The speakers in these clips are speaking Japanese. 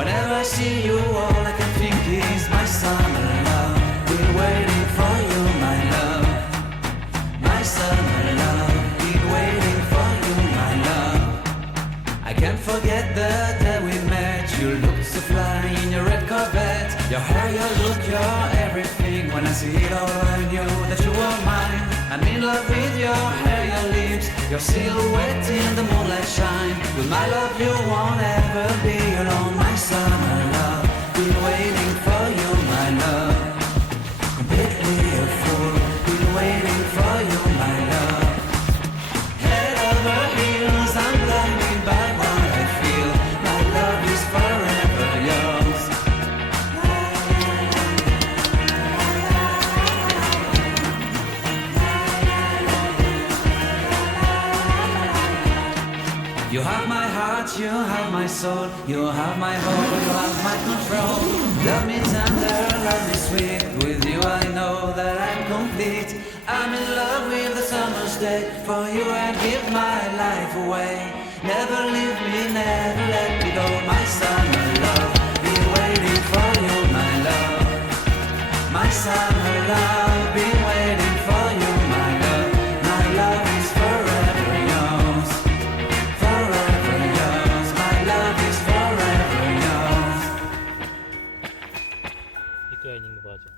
Whenever I see you, all I can think is my summer love. Been waiting for you, my love. My summer love. Been waiting for you, my love. I can't forget the day we met. You looked so fly in your red Corvette. Your hair, your look, your everything. When I see it all, I knew that you were mine. I'm in love with your hair, your lips, your silhouette in the moonlight shine. With my love you won't ever be alone. My summer love, been waiting for you, my love. Completely a fool, been waiting for you, my love. Head over heels, I'm blinded by what I feel. My love is forever yours. You have my heart, you have my soul. You have my hold, you have my control. Love me tender, love me sweet. With you I know that I'm complete. I'm in love with the summer's day. For you I'd give my life away. Never leave me, never let me go. My summer love, been waiting for you, my love. My summer love, been waiting for you, my love. My love is forever yours. Forever yours. My love is forever yours. リクライニングバージョン。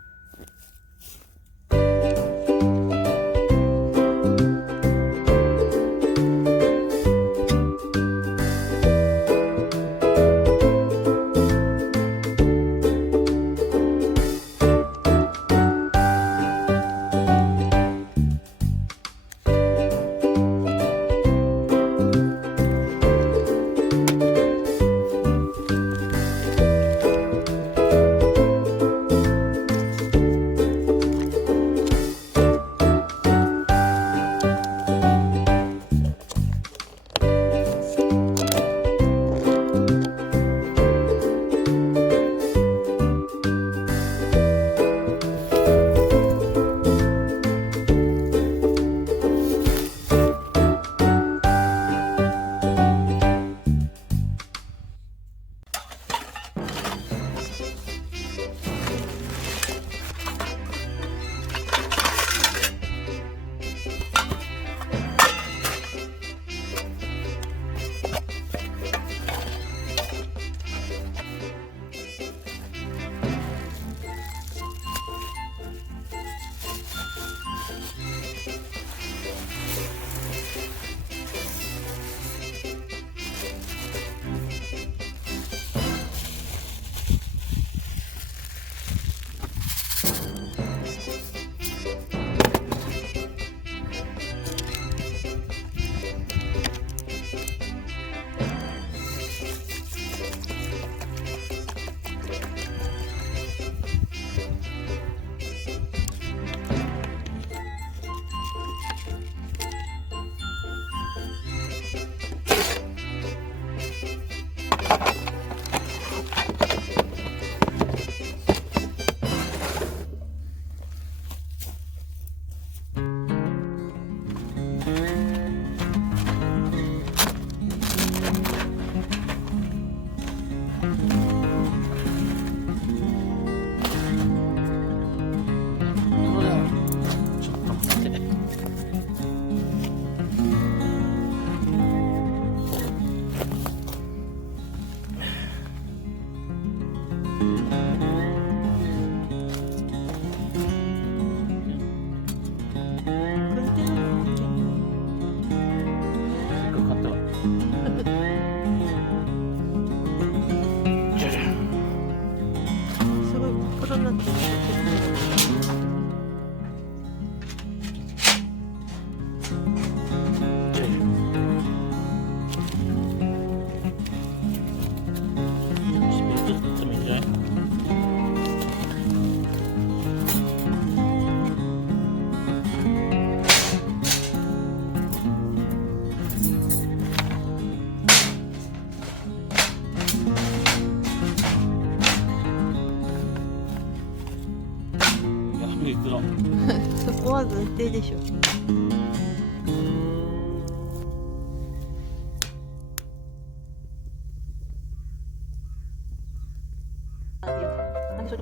そこは前提でしょ。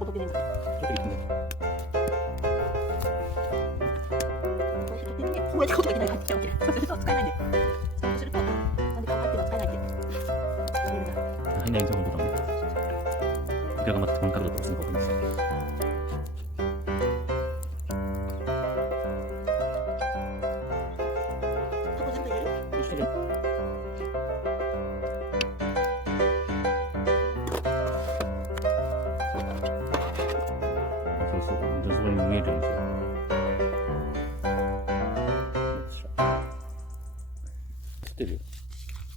とこ溶けねえんだ。ちょっといくね。こうやってことがいきなり入ってきちゃうわけ。そうすると使えないんで。そうすると、なんでか入っても使えないって。はい、ないんじゃん、ボタンね。いくら頑張ってこの角度と押すのか分かんないです。タコ全部入れる？してる。そうそう、じゃあそこに見えるようにしよう。映ってるよ。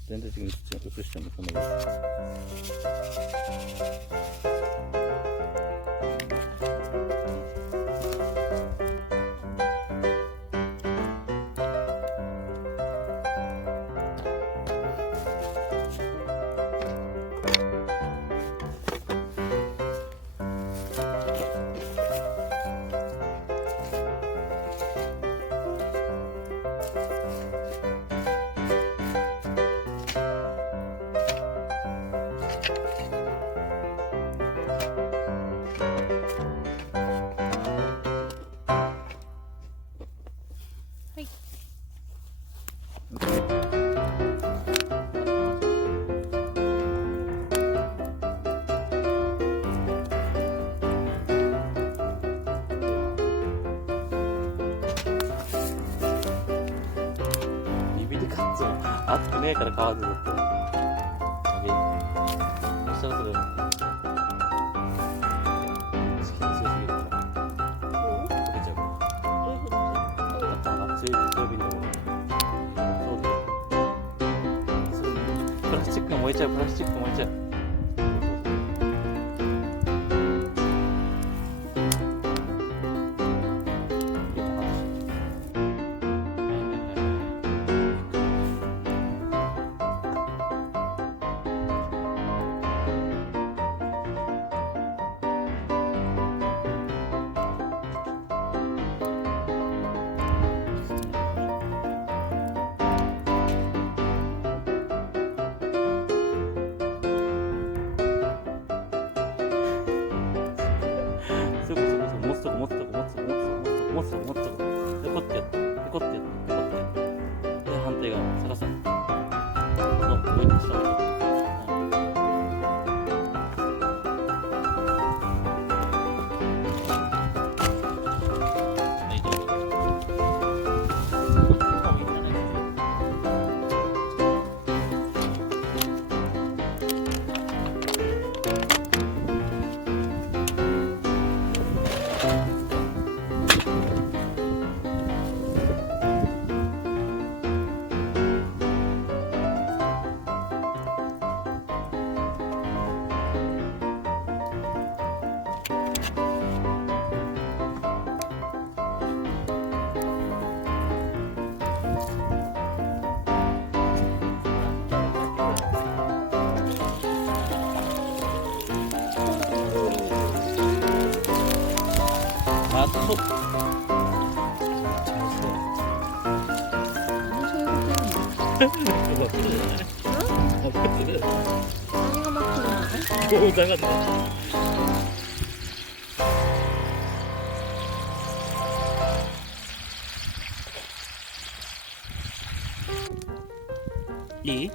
全体的に映してもこんな感じ。熱くねえから買わずだったら。そしたらそれ強すぎるから溶けちゃうから。熱い強火でそうプラスチックが燃えちゃう。プラスチックが燃えちゃう。何が真っ黒なの？いい？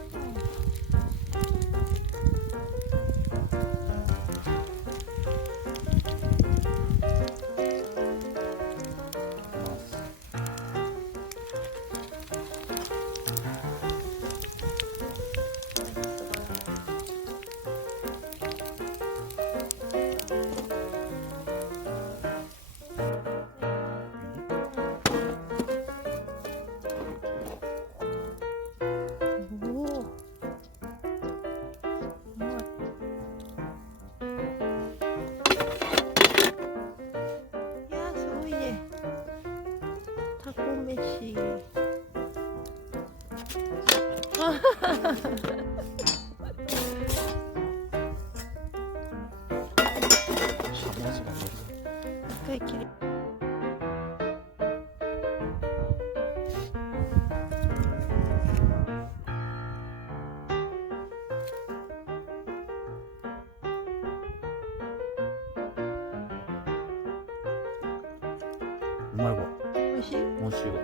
まいわ。美味しい？美味しいわ。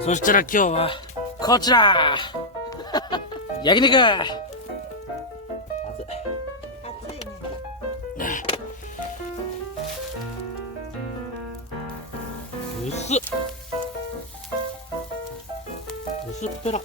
そしたら今日はこちら焼肉。熱い。暑いね。薄っ薄っぺら。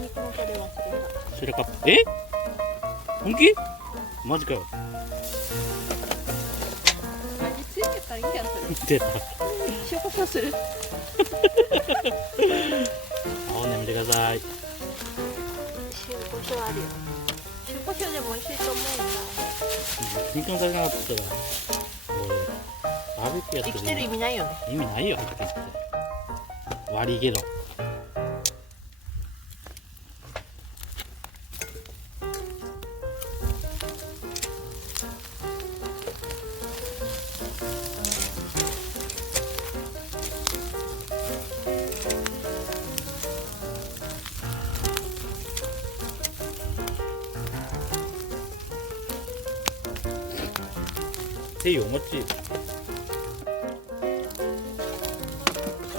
肉のタレ忘れた。それかえ本気マジかよ。味ついてるからいいんじゃんそれ。出た。塩コショウする。青ね見てください。塩コショウあるよ。塩コショウでも美味しいと思うんだ。肉のタレなかったら俺バーベキューやって生きてる意味ないよね。意味ないよって言って悪いけど。いいよ、お餅。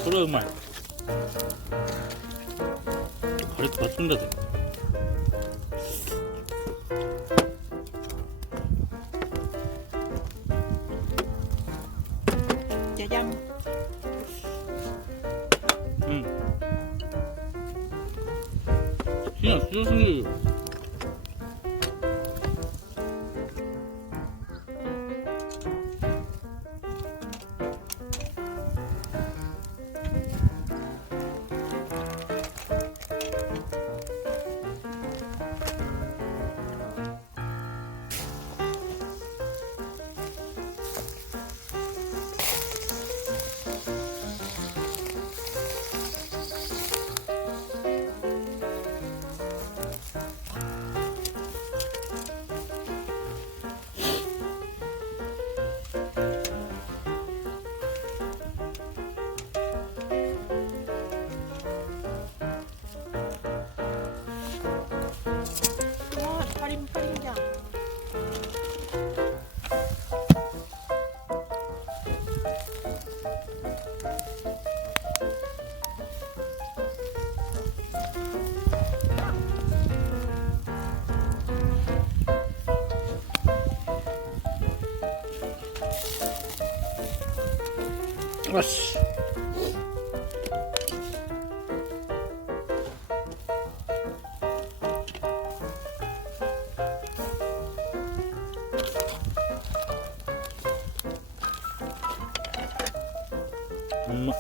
これはうまい。これ抜群だぜ。じゃじゃん。うん。火が強すぎるよ。パリンパリンじゃん。よし。うまっ。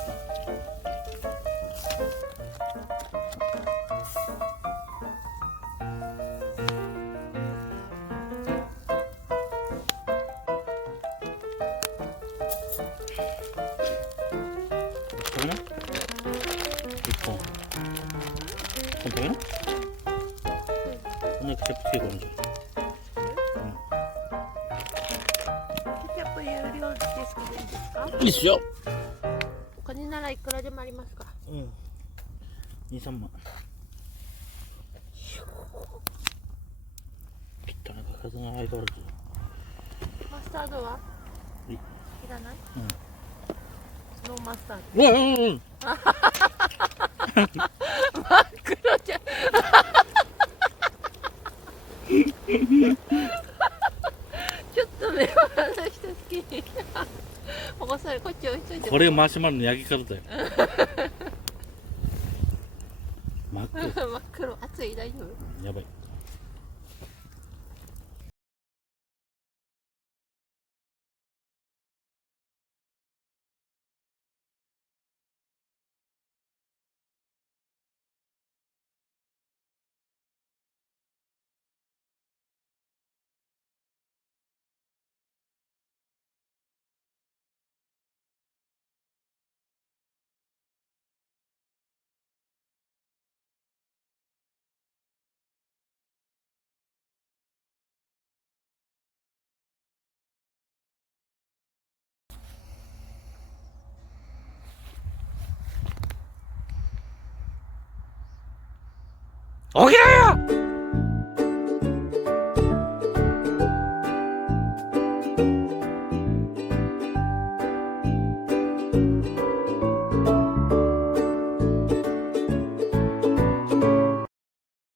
食べな。一本。食べな。こんなケチャップつけ込んじゃう。ケチャップ有料ですけどいいですか？いいっすよ。お金ならいくらでもありますか？うん。2、3万。ぴったな価格が相変わらず。マスタードはいらない？うん。ノーマスタード。うん真っ黒じゃん。ちょっと目を離した隙にここそれこっち置いといて。これマシュマロの焼き方だよ。真っ黒。真っ黒。熱い？大丈夫？やばい。起きろよ。